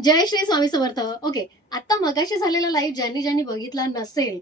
जय Shri Swami Samarth. Okay, आता मगाशी झालेला लाईव्ह ज्यांनी ज्यांनी बघितला नसेल,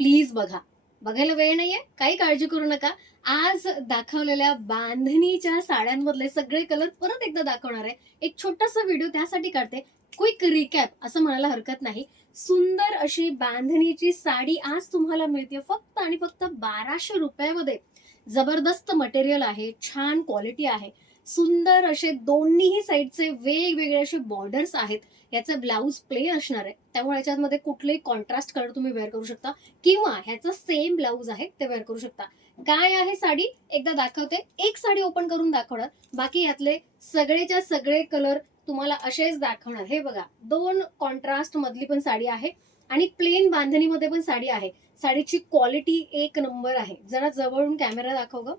प्लीज बघा. बघायला वेळ नाहीये, काही काळजी करू नका. आज दाखवलेल्या बांधणीच्या साड्यांमधले सगळे कलर परत एकदा दाखवणार आहे. एक छोटासा व्हिडिओ त्यासाठी काढते. क्विक रिकॅप असं म्हणायला हरकत नाही. सुंदर अशी बांधणीची साडी आज तुम्हाला मिळते फक्त आणि फक्त 1200 रुपयामध्ये. जबरदस्त मटेरियल आहे, छान क्वालिटी आहे. सुंदर असे दोन्हीही साईडचे वेगवेगळे असे बॉर्डर्स आहेत. याचा ब्लाऊज प्लेन असणार आहे, त्यामुळे याच्यामध्ये कुठलेही कॉन्ट्रास्ट कलर तुम्ही वेअर करू शकता किंवा ह्याचं सेम ब्लाऊज आहे ते वेअर करू शकता. काय आहे साडी एकदा दाखवते. एक साडी ओपन करून दाखवणार, बाकी यातले सगळेच्या सगळे कलर तुम्हाला असेच दाखवणार. हे बघा, दोन कॉन्ट्रास्ट मधली पण साडी आहे आणि प्लेन बांधणीमध्ये पण साडी आहे. साडीची क्वालिटी एक नंबर आहे. जरा जवळून कॅमेरा दाखव ग.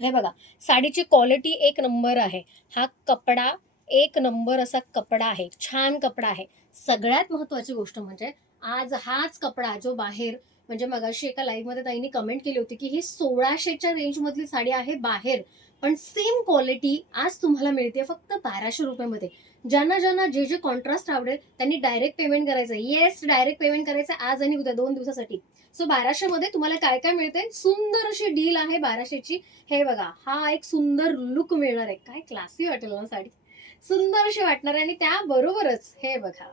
हे बघा, साडीची क्वालिटी एक नंबर आहे. हा कपडा एक नंबर असा कपडा आहे, छान कपडा आहे. सगळ्यात महत्वाची गोष्ट म्हणजे आज हाच कपडा जो बाहेर, म्हणजे मगाशी एका लाईव्ह मध्ये ताईंनी कमेंट केली होती की ही 1600च्या रेंज मधली साडी आहे बाहेर, पण सेम क्वालिटी आज तुम्हाला मिळते फक्त 1200 रुपयामध्ये. ज्यांना ज्यांना जे जे कॉन्ट्रास्ट आवडेल त्यांनी डायरेक्ट पेमेंट करायचं. येस, डायरेक्ट पेमेंट करायचं आज आणि उद्या 2 दिवसासाठी. सो 1200 मध्ये तुम्हाला काय काय मिळते, सुंदर अशी डील आहे 1200ची. हे बघा, हा एक सुंदर लुक मिळणार आहे. काय क्लासी वाटेल ना साडी, सुंदर अशी वाटणार आहे. आणि त्याबरोबरच हे बघा,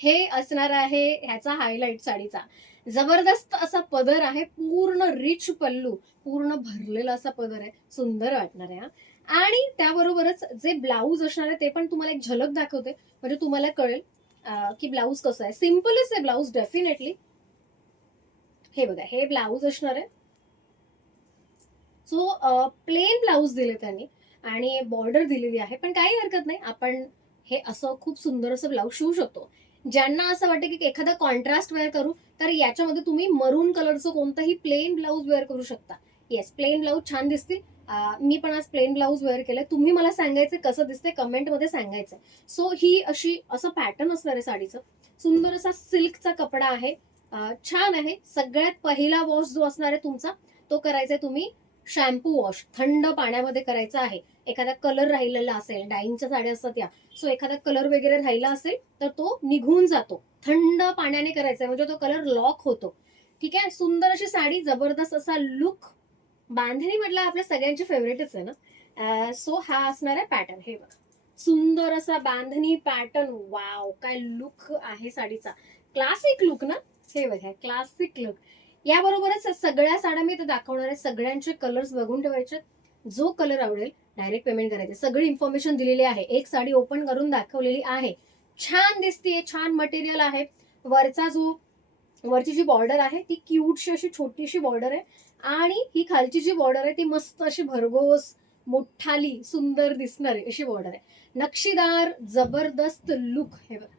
हे असणार आहे ह्याचा हायलाइट साडीचा. जबरदस्त असा पदर आहे, पूर्ण रिच पल्लू, पूर्ण भरलेला असा पदर आहे, सुंदर वाटणार आहे. आणि त्याबरोबरच जे ब्लाऊज असणार आहे ते पण तुम्हाला एक झलक दाखवते, म्हणजे तुम्हाला कळेल की ब्लाऊज कसं आहे. सिम्पलच आहे ब्लाऊज डेफिनेटली. हे बघा, हे ब्लाऊज असणार आहे. सो प्लेन ब्लाऊज दिले त्यांनी आणि बॉर्डर दिलेली आहे, पण काही हरकत नाही. आपण हे असं खूप सुंदर असं ब्लाऊज शिवू शकतो. ज्यांना असं वाटतं की एखादा कॉन्ट्रास्ट वेअर करू, तर याच्यामध्ये तुम्ही मरून कलरचं कोणतंही प्लेन ब्लाऊज वेअर करू शकता. येस, प्लेन ब्लाऊज छान दिसतील. मी पण आज प्लेन ब्लाऊज वेअर केलंय. तुम्ही मला सांगायचं कसं दिसतंय, कमेंटमध्ये सांगायचं. सो ही अशी असं पॅटर्न असणार आहे साडीचं. सुंदर असा सिल्कचा कपडा आहे. छान आहे. सगळ्यात पहिला वॉश जो असणार आहे तुमचा, तो करायचा तुम्ही शॅम्पू वॉश थंड पाण्यामध्ये करायचा आहे. एखादा कलर राहिलेला असेल, डाईंगच्या साड्या असतात त्या, सो एखादा कलर वगैरे राहिला असेल तर तो निघून जातो. थंड पाण्याने करायचा म्हणजे तो कलर लॉक होतो. ठीक आहे. सुंदर अशी साडी, जबरदस्त असा लुक. बांधणी म्हटलं आपल्या सगळ्यांची फेवरेटच आहे ना. सो हा असणार आहे पॅटर्न. हे बघा, सुंदर असा बांधणी पॅटर्न. वाव, काय लुक आहे साडीचा. क्लासिक लुक ना. हे बघा, क्लासिक लुक. याबरोबरच सगळ्या साड्या मी इथे दाखवणार आहे. सगळ्यांचे कलर्स बघून ठेवायचे. जो कलर आवडेल डायरेक्ट पेमेंट करायचे. सगळी इन्फॉर्मेशन दिलेली आहे, एक साडी ओपन करून दाखवलेली आहे. छान दिसते, छान मटेरियल आहे. वरचा जो वरची जी बॉर्डर आहे ती क्यूटशी अशी छोटीशी बॉर्डर आहे आणि ही खालची जी बॉर्डर आहे ती मस्त अशी भरघोस मोठाली सुंदर दिसणारी अशी बॉर्डर आहे. नक्षीदार जबरदस्त लुक. हे बघा,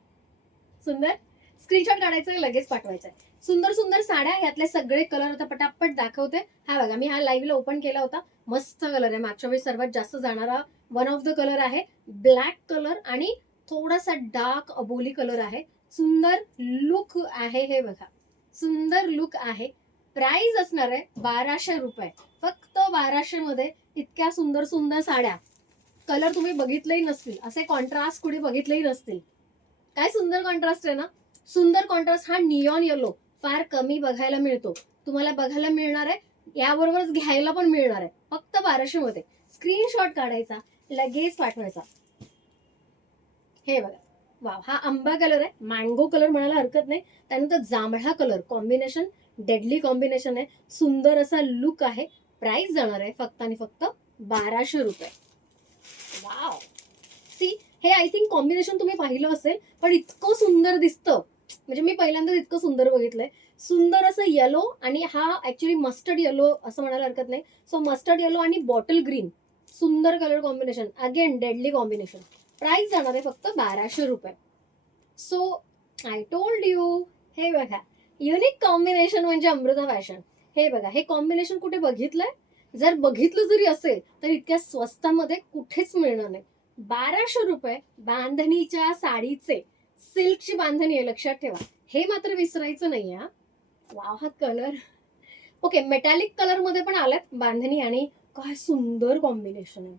सुंदर. स्क्रीनशॉट काढायचं, लगेच पाठवायचं. सुंदर सुंदर साड्या, यातले सगळे कलर आता पटापट दाखवते. हा बघा, मी हा लाईव्हला ओपन केला होता. मस्त कलर आहे. मागच्या वेळी सर्वात जास्त जाणारा वन ऑफ द कलर आहे. ब्लॅक कलर आणि थोडासा डार्क अबोली कलर आहे. सुंदर लुक आहे. हे बघा, सुंदर लुक आहे. प्राइस असणार आहे 1200 रुपये. फक्त 1200 मध्ये इतक्या सुंदर सुंदर साड्या. कलर तुम्ही बघितलेही नसतील, असे कॉन्ट्रास्ट कुठे बघितलेही नसतील. काय सुंदर कॉन्ट्रास्ट आहे ना. सुंदर कॉन्ट्रास्ट. हा नियॉन येलो फार कमी बघायला मिळतो, तुम्हाला बघायला मिळणार आहे. याबरोबरच घ्यायला पण मिळणार आहे फक्त 1200 मध्ये. स्क्रीनशॉट काढायचा, लगेच पाठवायचा. हे बघा, वाव, हा आंबा कलर आहे. मँगो कलर म्हणायला हरकत नाही. त्यानंतर जांभळा कलर कॉम्बिनेशन, डेडली कॉम्बिनेशन आहे. सुंदर असा लुक आहे. प्राइस जाणार आहे फक्त आणि फक्त 1200 रुपये. वाव, सी, हे आय थिंक कॉम्बिनेशन तुम्ही पाहिलं असेल, पण इतकं सुंदर दिसतं, म्हणजे मी पहिल्यांदाच इतकं सुंदर बघितलंय. सुंदर असं येलो आणि हा ऍक्च्युली मस्टर्ड येलो असं म्हणायला हरकत नाही. सो मस्टर्ड येलो आणि बॉटल ग्रीन, सुंदर colour combination. Again deadly combination. Price जाणार आहे फक्त 1200 रुपये. So I told you. हे बघा, युनिक कॉम्बिनेशन म्हणजे अमृता फॅशन. हे बघा, हे कॉम्बिनेशन कुठे बघितलंय? जर बघितलं जरी असेल तर इतक्या स्वस्तामध्ये कुठेच मिळणार नाही. 1200 रुपये बांधणीच्या साडीचे. सिल्कची बांधणी आहे, लक्षात ठेवा. हे मात्र विसरायचं नाही. हा वाव, हा कलर. ओके, मेटॅलिक कलर मध्ये पण आल्यात बांधणी आणि काय सुंदर कॉम्बिनेशन आहे.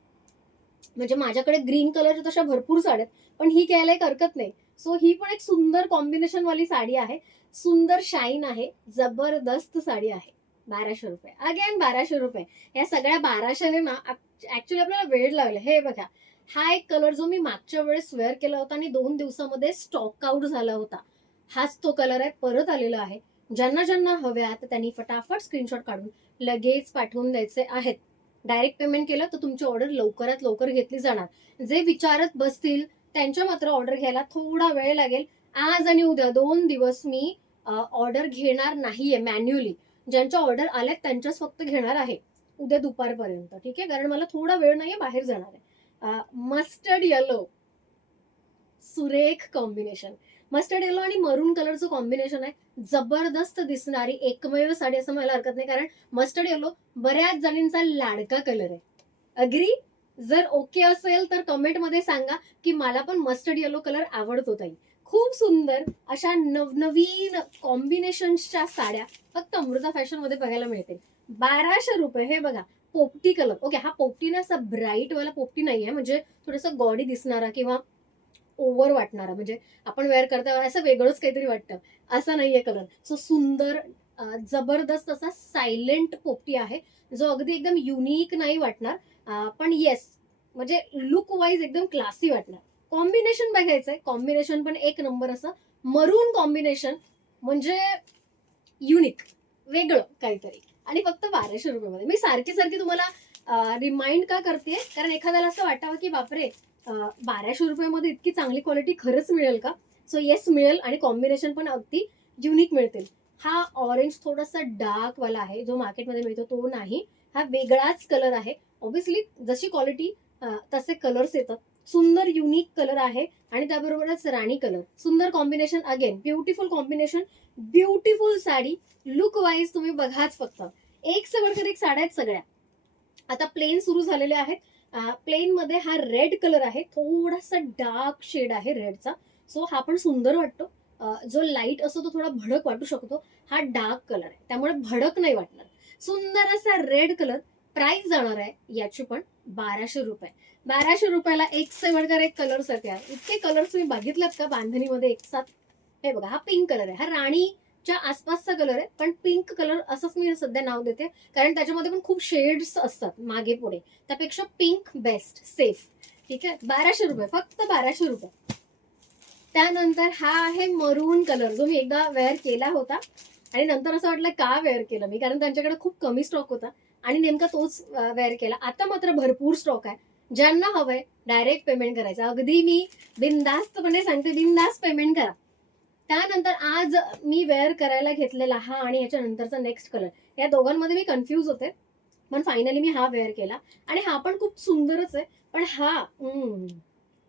म्हणजे माझ्याकडे ग्रीन कलरच्या तशा भरपूर साड्या आहेत, पण ही घ्यायला एक हरकत नाही. सो ही पण एक सुंदर कॉम्बिनेशन वाली साडी आहे. सुंदर शाईन आहे. जबरदस्त साडी आहे. ₹1200. अगेन ₹1200. या सगळ्या 1200 ने ना ॲक्चुअली आपल्याला वेळ लागला. हे बघा, हा एक कलर जो मी मागच्या वेळेस वेअर केला होता आणि 2 दिवसामध्ये स्टॉक आउट झाला होता. हाच तो कलर आहे, परत आलेला आहे. ज्यांना हव्यात त्यांनी फटाफट स्क्रीनशॉट काढून लगेच पाठवून द्यायचे आहेत. डायरेक्ट पेमेंट केलं तर तुमची ऑर्डर लवकरात लवकर घेतली जाणार. जे विचारत बसतील त्यांच्या मात्र ऑर्डर घ्यायला थोडा वेळ लागेल. आज आणि उद्या 2 दिवस मी ऑर्डर घेणार नाहीये मॅन्युअली. ज्यांच्या ऑर्डर आल्यात त्यांच्याच फक्त घेणार आहे. उद्या दुपारपर्यंत. ठीक आहे. कारण मला थोडा वेळ नाहीये, बाहेर जाणार आहे. मस्टर्ड येलो, सुरेख कॉम्बिनेशन. मस्टर्ड येलो आणि मरून कलरचं कॉम्बिनेशन आहे. जबरदस्त दिसणारी एकमेव साडी असं म्हणायला हरकत नाही, कारण मस्टर्ड येलो बऱ्याच जणींचा लाडका कलर आहे. अग्री? जर ओके असेल तर कमेंटमध्ये सांगा की मला पण मस्टर्ड येलो कलर आवडतो ताई. खूप सुंदर अशा नवनवीन कॉम्बिनेशन्सच्या साड्या फक्त अमृता फॅशनमध्ये बघायला मिळतील. ₹1200. हे बघा, पोपटी कलर. ओके, हा पोपटी ना असा ब्राईट वाला पोपटी नाहीये, म्हणजे थोडंसं गॉडी दिसणारा किंवा ओव्हर वाटणारा, म्हणजे आपण वेअर करता असं वेगळंच काहीतरी वाटतं, असा नाहीये कलर. सो सुंदर जबरदस्त असा सायलेंट पोपटी आहे, जो अगदी एकदम युनिक नाही वाटणार, पण येस, म्हणजे लुक वाईज एकदम क्लासी वाटणार. कॉम्बिनेशन बघायचंय, कॉम्बिनेशन पण एक नंबर असं मरून कॉम्बिनेशन, म्हणजे युनिक, वेगळं काहीतरी, आणि फक्त ₹1200 मध्ये. मी सारखी सारखी तुम्हाला रिमाइंड का करते, कारण एखाद्याला असं वाटावं की बापरे, ₹1200 मध्ये इतकी चांगली क्वालिटी खरंच मिळेल का? सो येस, मिळेल, आणि कॉम्बिनेशन पण अगदी युनिक मिळतील. हा ऑरेंज थोडासा डार्क वाला आहे, जो मार्केटमध्ये मिळतो तो नाही. हा वेगळाच कलर आहे. ऑब्व्हियसली जशी क्वालिटी तसे कलर्स येतात. सुंदर युनिक कलर आहे, आणि त्याबरोबरच राणी कलर. सुंदर combination, again beautiful combination, beautiful sari. Look wise तुम्ही बघाच फक्त. एक से बढ़कर एक साड्या आहेत सगळ्या. आता प्लेन सुरू झालेले आहेत. प्लेन मध्ये हा रेड कलर आहे, थोडासा डार्क शेड आहे रेडचा. सो हा पण सुंदर वाटतो. जो लाईट असतो तो थोडा भडक वाटू शकतो. हा डार्क कलर आहे, त्यामुळे भडक नाही वाटणार. सुंदर असा रेड कलर. प्राइस जाणार आहे याची पण ₹1200. ₹1200 एक से बढ़कर एक कलर्स आहेत यार. इतके कलर्स तुम्ही बघितलात का बांधणीमध्ये एक साथ? हे बघा, हा पिंक कलर आहे. हा राणीच्या आसपासचा कलर आहे, पण पिंक कलर असंच मी सध्या नाव देते, कारण त्याच्यामध्ये पण खूप शेड्स असतात मागे पुढे. त्यापेक्षा पिंक बेस्ट, सेफ. ठीक आहे. ₹1200, फक्त ₹1200. त्यानंतर हा आहे मरून कलर, जो मी एकदा वेअर केला होता, आणि नंतर असं वाटलं का वेअर केलं मी, कारण त्यांच्याकडे खूप कमी स्टॉक होता, आणि नेमका तोच वेअर केला. आता मात्र भरपूर स्टॉक आहे. ज्यांना हवंय डायरेक्ट पेमेंट करायचं. अगदी मी बिनधास्तपणे सांगते, बिनधास्त पेमेंट करा. त्यानंतर आज मी वेअर करायला घेतलेला हा आणि ह्याच्या नंतरचा नेक्स्ट कलर, या दोघांमध्ये मी कन्फ्यूज होते, पण फायनली मी हा वेअर केला, आणि हा पण खूप सुंदरच आहे. पण हा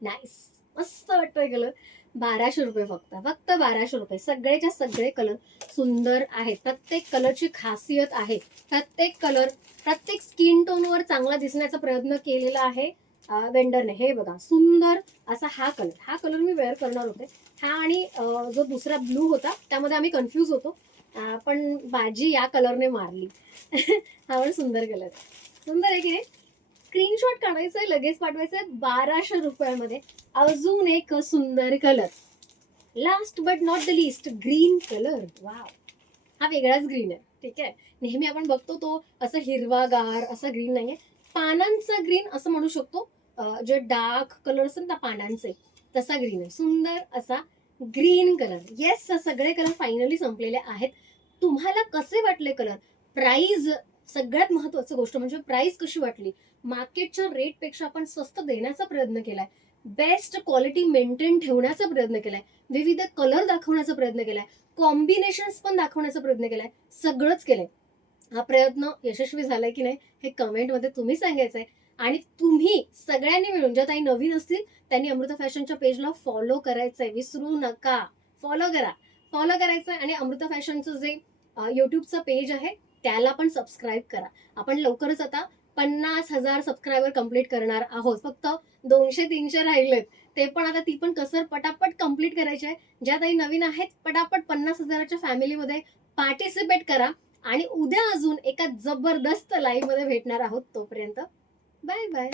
नाईस, मस्त वाटतोय कलर. ₹1200 फक्त, फक्त ₹1200. सगळेच्या सगळे कलर सुंदर आहेत. प्रत्येक कलरची खासियत आहे. प्रत्येक कलर प्रत्येक स्किन टोनवर चांगला दिसण्याचा प्रयत्न केलेला आहे वेंडरने. हे बघा, सुंदर असा हा कलर. हा कलर मी वेअर करणार होते. हा आणि जो दुसरा ब्लू होता त्यामध्ये आम्ही कन्फ्यूज होतो, पण बाजी या कलरने मारली. हा पण सुंदर कलर, सुंदर आहे की नाही? स्क्रीनशॉट काढायचंय, लगेच पाठवायचंय. ₹1200 मध्ये अजून एक सुंदर colour. Last but not the list, green colour. Wow, हा वेगळाच ग्रीन आहे. ठीक आहे. नेहमी आपण बघतो तो असं हिरवागार असा ग्रीन नाहीये, पानांचा ग्रीन असं म्हणू शकतो. जे डार्क कलर असतात ना पानांचे, तसा ग्रीन आहे. सुंदर असा ग्रीन कलर. येस, सगळे कलर फायनली संपलेले आहेत. तुम्हाला कसे वाटले कलर? प्राइस, सगळ्यात महत्वाची गोष्ट म्हणजे प्राइस कशी वाटली? मार्केटच्या रेटपेक्षा आपण स्वस्त देण्याचा प्रयत्न केलाय, बेस्ट क्वालिटी मेंटेन ठेवण्याचा प्रयत्न केलाय, विविध कलर दाखवण्याचा प्रयत्न केलाय, कॉम्बिनेशन्स पण दाखवण्याचा प्रयत्न केलाय, सगळंच केलंय. हा प्रयत्न यशस्वी झालाय की नाही हे कमेंटमध्ये तुम्ही सांगायचंय. आणि तुम्ही सगळ्यांनी मिळून, ज्या ताई नवीन असतील त्यांनी अमृता फॅशनच्या पेजला फॉलो करायचंय, विसरू नका. फॉलो करा, फॉलो करायचंय, आणि अमृता फॅशनचं जे युट्यूबचं पेज आहे त्याला पण सबस्क्राईब करा. आपण लवकरच आता 50,000 सबस्क्रायबर कंप्लीट करणार आहोत. फक्त 200-300 राहिलेत, ते पण आता ती पण कसर पटापट कंप्लीट करायची आहे. ज्या काही नवीन आहेत पटापट 50,000च्या फॅमिलीमध्ये पार्टिसिपेट करा. आणि उद्या अजून एका जबरदस्त लाईव्ह मध्ये भेटणार आहोत. तोपर्यंत बाय बाय.